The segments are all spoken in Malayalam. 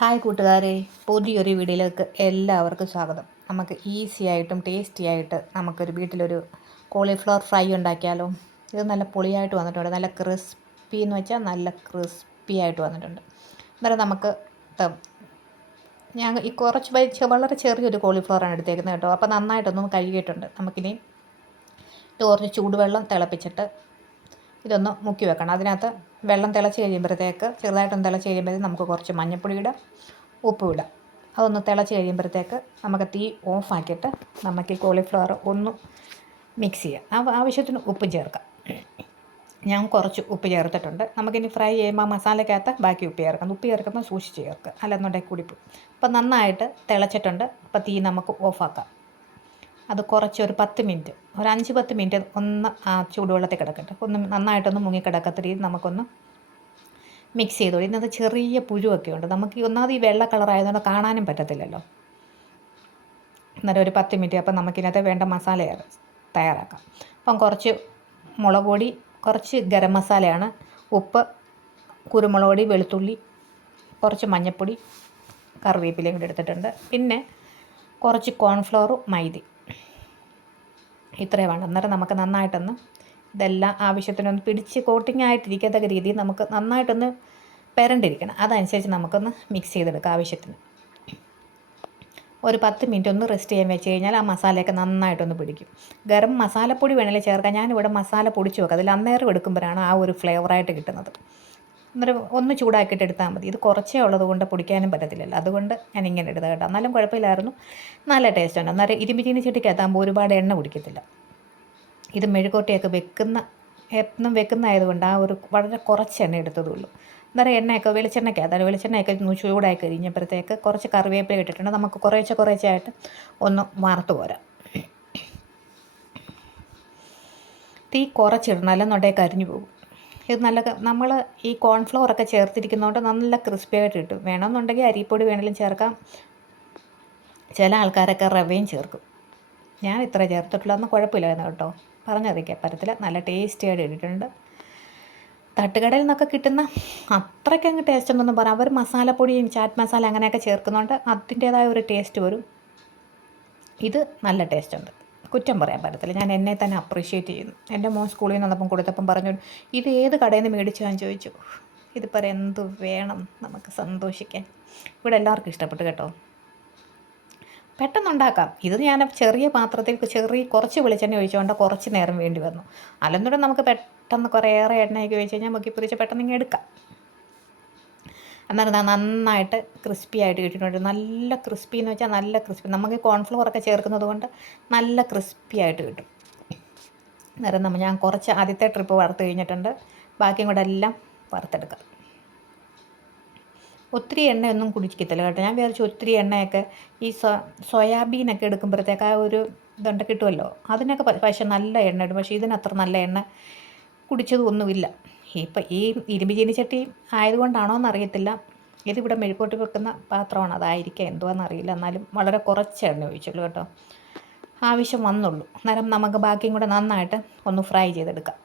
ഹായ് കൂട്ടുകാരെ, പുതിയൊരു വീഡിയോയിലേക്ക് എല്ലാവർക്കും സ്വാഗതം. നമുക്ക് ഈസി ആയിട്ടും ടേസ്റ്റി ആയിട്ട് നമുക്കൊരു വീട്ടിലൊരു കോളിഫ്ലവർ ഫ്രൈ ഉണ്ടാക്കിയാലോ. ഇത് നല്ല പൊളിയായിട്ട് വന്നിട്ടുണ്ട്, നല്ല ക്രിസ്പി എന്ന് വെച്ചാൽ നല്ല ക്രിസ്പി ആയിട്ട് വന്നിട്ടുണ്ട്. അന്നേരം നമുക്ക് ഞാൻ ഈ വളരെ ചെറിയൊരു കോളിഫ്ലവറാണ് എടുത്തേക്കുന്നത് കേട്ടോ. അപ്പോൾ നന്നായിട്ടൊന്നും കഴുകിയിട്ടുണ്ട്. നമുക്കിനി കുറച്ച് ചൂടുവെള്ളം തിളപ്പിച്ചിട്ട് ഇതൊന്ന് മുക്കി വെക്കണം. അതിനകത്ത് വെള്ളം തിളച്ച് കഴിയുമ്പോഴത്തേക്ക് ചെറുതായിട്ടൊന്ന് തിളച്ച് കഴിയുമ്പോഴത്തേക്ക് നമുക്ക് കുറച്ച് മഞ്ഞൾപ്പൊടി ഇടാം, ഉപ്പും ഇടാം. അതൊന്ന് തിളച്ച് കഴിയുമ്പോഴത്തേക്ക് നമുക്ക് തീ ഓഫാക്കിയിട്ട് നമുക്ക് ഈ കോളിഫ്ലവർ ഒന്ന് മിക്സ് ചെയ്യാം. ആവശ്യത്തിന് ഉപ്പ് ചേർക്കാം. ഞാൻ കുറച്ച് ഉപ്പ് ചേർത്തിട്ടുണ്ട്. നമുക്കിനി ഫ്രൈ ചെയ്യുമ്പോൾ മസാലയ്ക്കകത്ത് ബാക്കി ഉപ്പ് ചേർക്കാം. ഉപ്പ് ചേർക്കുമ്പോൾ സൂക്ഷിച്ച് ചേർക്കുക, അല്ലെന്നുണ്ടെങ്കിൽ കുടിപ്പും. അപ്പോൾ നന്നായിട്ട് തിളച്ചിട്ടുണ്ട്. അപ്പോൾ തീ നമുക്ക് ഓഫാക്കാം. അത് കുറച്ച് ഒരു 10 മിനിറ്റ്, ഒരു 5-10 മിനിറ്റ് ഒന്ന് ആ ചൂടുവെള്ളത്തിൽ കിടക്കട്ടെ. ഒന്ന് നന്നായിട്ടൊന്ന് മുങ്ങിക്കിടക്കത്ത രീതി നമുക്കൊന്ന് മിക്സ് ചെയ്തോളൂ. ഇന്നത് ചെറിയ പുഴുവൊക്കെ ഉണ്ട്. നമുക്ക് ഒന്നാമത് ഈ വെള്ള കളറായതുകൊണ്ട് കാണാനും പറ്റത്തില്ലല്ലോ. അന്നേരം ഒരു 10 മിനിറ്റ്. അപ്പം നമുക്കിതിനകത്ത് വേണ്ട മസാല തയ്യാറാക്കാം. അപ്പം കുറച്ച് മുളക് പൊടി, കുറച്ച് ഗരം മസാലയാണ്, ഉപ്പ്, കുരുമുളക് പൊടി, വെളുത്തുള്ളി, കുറച്ച് മഞ്ഞൾപ്പൊടി, കറിവേപ്പിലയും കൂടി എടുത്തിട്ടുണ്ട്. പിന്നെ കുറച്ച് കോൺഫ്ലവറും മൈദ, ഇത്രയും വേണം. അന്നേരം നമുക്ക് നന്നായിട്ടൊന്ന് ഇതെല്ലാം ആവശ്യത്തിനൊന്ന് പിടിച്ച് കോട്ടിങ് ആയിട്ടിരിക്കത്തക്ക രീതിയിൽ നമുക്ക് നന്നായിട്ടൊന്ന് പെരണ്ടിരിക്കണം. അതനുസരിച്ച് നമുക്കൊന്ന് മിക്സ് ചെയ്തെടുക്കാം. ആവശ്യത്തിന് ഒരു 10 മിനിറ്റ് ഒന്ന് റെസ്റ്റ് ചെയ്യാൻ വെച്ച് കഴിഞ്ഞാൽ ആ മസാലയൊക്കെ നന്നായിട്ടൊന്ന് പിടിക്കും. ഗരം മസാലപ്പൊടി വേണമെങ്കിൽ ചേർക്കാം. ഞാനിവിടെ മസാല പൊടിച്ച് വെക്കാം. അതിൽ അന്നേരം എടുക്കുമ്പോഴാണ് ആ ഒരു ഫ്ലേവറായിട്ട് കിട്ടുന്നത്. അന്നേരം ഒന്ന് ചൂടാക്കിയിട്ട് എടുത്താൽ മതി. ഇത് കുറച്ചേ ഉള്ളത് കൊണ്ട് പൊടിക്കാനും പറ്റത്തില്ലല്ലോ, അതുകൊണ്ട് ഞാൻ ഇങ്ങനെ എടുത്തത് കേട്ടോ. എന്നാലും കുഴപ്പമില്ലായിരുന്നു, നല്ല ടേസ്റ്റ് ഉണ്ട്. അന്നേരം ഇരുമ്പിച്ചീനി ചട്ടിക്കകത്താകുമ്പോൾ ഒരുപാട് എണ്ണ കുടിക്കത്തില്ല. ഇത് മെഴുകോട്ടിയൊക്കെ എന്നും വെക്കുന്നതായതുകൊണ്ട് ആ ഒരു വളരെ കുറച്ച് എണ്ണ എടുത്തതുള്ളൂ. അന്നേരം എണ്ണയൊക്കെ വെളിച്ചെണ്ണയൊക്കെ ചൂടായി കഴിഞ്ഞപ്പോഴത്തേക്ക് കുറച്ച് കറിവേപ്പില ഇട്ടിട്ടുണ്ട്. നമുക്ക് കുറേശ്ശെ ഒന്ന് വറുത്ത് പോരാം. തീ കുറച്ചിടണം, അല്ലെന്നുണ്ടെങ്കിൽ കരിഞ്ഞു പോകും. ഇത് നമ്മൾ ഈ കോൺഫ്ലവറൊക്കെ ചേർത്തിരിക്കുന്നതുകൊണ്ട് നല്ല ക്രിസ്പി ആയിട്ട് കിട്ടും. വേണമെന്നുണ്ടെങ്കിൽ അരിപ്പൊടി വേണമെങ്കിലും ചേർക്കാം. ചില ആൾക്കാരൊക്കെ റവയും ചേർക്കും. ഞാൻ ഇത്ര ചേർത്തിട്ടില്ല, അന്ന് കുഴപ്പമില്ലായിരുന്നു കേട്ടോ. പറഞ്ഞറിയിക്കാൻ പറ്റത്തില്ല, നല്ല ടേസ്റ്റി ആയിട്ട് ഇട്ടിട്ടുണ്ട്. തട്ടുകടയിൽ നിന്നൊക്കെ കിട്ടുന്ന അത്രയ്ക്ക് അങ്ങ് ടേസ്റ്റ് ഒന്നും പറയാം. അവർ മസാലപ്പൊടിയും ചാറ്റ് മസാല അങ്ങനെയൊക്കെ ചേർക്കുന്നതുകൊണ്ട് അതിൻ്റേതായ ഒരു ടേസ്റ്റ് വരും. ഇത് നല്ല ടേസ്റ്റ് ഉണ്ട്, കുറ്റം പറയാൻ പറ്റത്തില്ല. ഞാൻ എന്നെ തന്നെ അപ്രീഷിയേറ്റ് ചെയ്യുന്നു. എൻ്റെ മോൻ സ്കൂളിൽ നിന്ന് വന്നപ്പം കൊടുത്തപ്പം പറഞ്ഞു, ഇത് ഏത് കടയിൽ നിന്ന് മേടിച്ചാന്ന് ചോദിച്ചു. ഇതിപ്പോൾ എന്ത് വേണം നമുക്ക് സന്തോഷിക്കാൻ. ഇവിടെ എല്ലാവർക്കും ഇഷ്ടപ്പെട്ടു കേട്ടോ. പെട്ടെന്നുണ്ടാക്കാം. ഇത് ഞാൻ ചെറിയ പാത്രത്തിൽ കുറച്ച് വെളിച്ചെണ്ണ ഒഴിച്ചുകൊണ്ട് കുറച്ച് നേരം വേണ്ടി വന്നു. അല്ലെന്നുണ്ടെങ്കിൽ നമുക്ക് പെട്ടെന്ന് കുറേയേറെ എണ്ണയൊക്കെ ഒഴിച്ച് കഴിഞ്ഞാൽ മുക്കി പൊരിച്ച് പെട്ടെന്ന് ഇങ്ങനെ എടുക്കാം. അന്നേരം നന്നായിട്ട് ക്രിസ്പി ആയിട്ട് കിട്ടിയിട്ടുണ്ട്. നല്ല ക്രിസ്പി എന്ന് വെച്ചാൽ നല്ല ക്രിസ്പി. നമുക്ക് കോൺഫ്ലവറൊക്കെ ചേർക്കുന്നത് കൊണ്ട് നല്ല ക്രിസ്പി ആയിട്ട് കിട്ടും. അന്നേരം ഞാൻ കുറച്ച് ആദ്യത്തെ ട്രിപ്പ് വറുത്ത് കഴിഞ്ഞിട്ടുണ്ട്. ബാക്കിയും കൂടെ എല്ലാം വറുത്തെടുക്കാം. ഒത്തിരി എണ്ണയൊന്നും കുടിക്കത്തില്ല കേട്ടോ. ഞാൻ വിചാരിച്ചു ഒത്തിരി എണ്ണയൊക്കെ ഈ സോയാബീനൊക്കെ എടുക്കുമ്പോഴത്തേക്ക് ആ ഒരു ഇതുണ്ട് കിട്ടുമല്ലോ, അതിനൊക്കെ പക്ഷേ നല്ല എണ്ണ ഇടും. പക്ഷേ ഇതിനത്ര നല്ല എണ്ണ കുടിച്ചതൊന്നുമില്ല. ഇപ്പം ഈ ഇരുമ്പ് ചീനിച്ചട്ടി ആയതുകൊണ്ടാണോ എന്നറിയത്തില്ല. ഇതിവിടെ മെഴുക്കോട്ടി വെക്കുന്ന പാത്രമാണ്, അതായിരിക്കാം എന്തുവാണെന്നറിയില്ല. എന്നാലും വളരെ കുറച്ച് എണ്ണ ഒഴിച്ചുള്ളൂ കേട്ടോ, ആവശ്യം വന്നുള്ളൂ. അന്നേരം നമുക്ക് ബാക്കിയും കൂടെ നന്നായിട്ട് ഒന്ന് ഫ്രൈ ചെയ്തെടുക്കാം.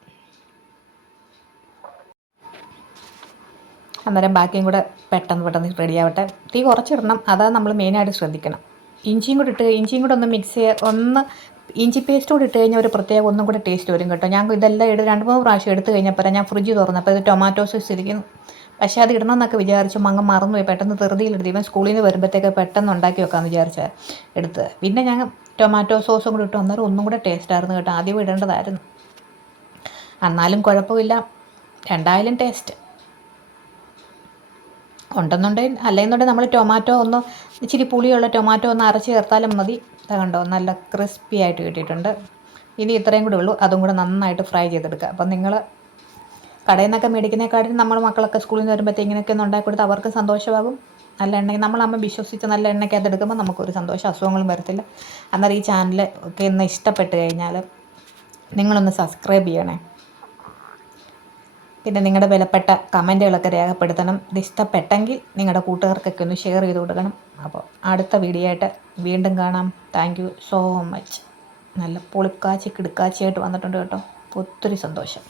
അന്നേരം ബാക്കിയും കൂടെ പെട്ടെന്ന് റെഡിയാവട്ടെ. തീ കുറച്ചിടണം, അതാ നമ്മൾ മെയിനായിട്ട് ശ്രദ്ധിക്കണം. ഇഞ്ചിയും കൂടെ ഒന്ന് മിക്സ് ഇഞ്ചി പേസ്റ്റ് കൂടി ഇട്ട് കഴിഞ്ഞാൽ ഒരു പ്രത്യേകം ഒന്നും കൂടെ ടേസ്റ്റ് വരും കേട്ടോ. ഞാൻ ഇതെല്ലാം 2-3 പ്രാവശ്യം എടുത്തു കഴിഞ്ഞപ്പോൾ ഞാൻ ഫ്രിഡ്ജ് തുറന്നപ്പോൾ ഇത് ടൊമാറ്റോ സോസ് ഇരിക്കുന്നു. പക്ഷേ അത് ഇടണമെന്നൊക്കെ വിചാരിച്ചു, മറന്നുപോയി. പെട്ടെന്ന് ധൃതിയിലെടുത്ത് ഇവൻ സ്കൂളിൽ നിന്ന് വരുമ്പോഴത്തേക്ക് പെട്ടെന്ന് ഉണ്ടാക്കി വെക്കാമെന്ന് വിചാരിച്ചാൽ എടുത്ത്. പിന്നെ ഞാൻ ടൊമാറ്റോ സോസും കൂടി ഇട്ടു. അന്നേരം ഒന്നും കൂടെ ടേസ്റ്റായിരുന്നു കേട്ടോ. ആദ്യം ഇടേണ്ടതായിരുന്നു, എന്നാലും കുഴപ്പമില്ല. രണ്ടായാലും ടേസ്റ്റ് അല്ലെന്നുണ്ടെങ്കിൽ നമ്മൾ ടൊമാറ്റോ ഇച്ചിരി പുളിയുള്ള ടൊമാറ്റോ ഒന്ന് അരച്ച് ചേർത്താലും മതി. കണ്ടോ, നല്ല ക്രിസ്പി ആയിട്ട് കിട്ടിയിട്ടുണ്ട്. ഇനി ഇത്രയും കൂടെ ഉള്ളൂ, അതും കൂടെ നന്നായിട്ട് ഫ്രൈ ചെയ്തെടുക്കുക. അപ്പം നിങ്ങൾ കടയിൽ നിന്നൊക്കെ മേടിക്കുന്നതിനെക്കാട്ടിലും നമ്മൾ മക്കളൊക്കെ സ്കൂളിൽ നിന്ന് വരുമ്പോഴത്തേക്ക് ഇങ്ങനെയൊക്കെ ഒന്ന് ഉണ്ടാക്കി കൊടുത്ത് അവർക്ക് സന്തോഷമാകും. നല്ല എണ്ണ നമ്മളമ്മ വിശ്വസിച്ച് നല്ല എണ്ണയ്ക്കകത്ത് എടുക്കുമ്പോൾ നമുക്കൊരു സന്തോഷം, അസുഖങ്ങളും വരത്തില്ല. അന്നേരം ഈ ചാനൽ ഒക്കെ ഒന്ന് ഇഷ്ടപ്പെട്ട് കഴിഞ്ഞാൽ നിങ്ങളൊന്ന് സബ്സ്ക്രൈബ് ചെയ്യണേ. പിന്നെ നിങ്ങളുടെ വിലപ്പെട്ട കമൻറ്റുകളൊക്കെ രേഖപ്പെടുത്തണം. ഇത് ഇഷ്ടപ്പെട്ടെങ്കിൽ നിങ്ങളുടെ കൂട്ടുകാർക്കൊക്കെ ഒന്ന് ഷെയർ ചെയ്ത് കൊടുക്കണം. അപ്പോൾ അടുത്ത വീഡിയോ ആയിട്ട് വീണ്ടും കാണാം. Thank you so much. നല്ല പൊളിക്കാച്ചി കിടുക്കാച്ചിയായിട്ട് വന്നിട്ടുണ്ട് കേട്ടോ. ഒത്തിരി സന്തോഷം.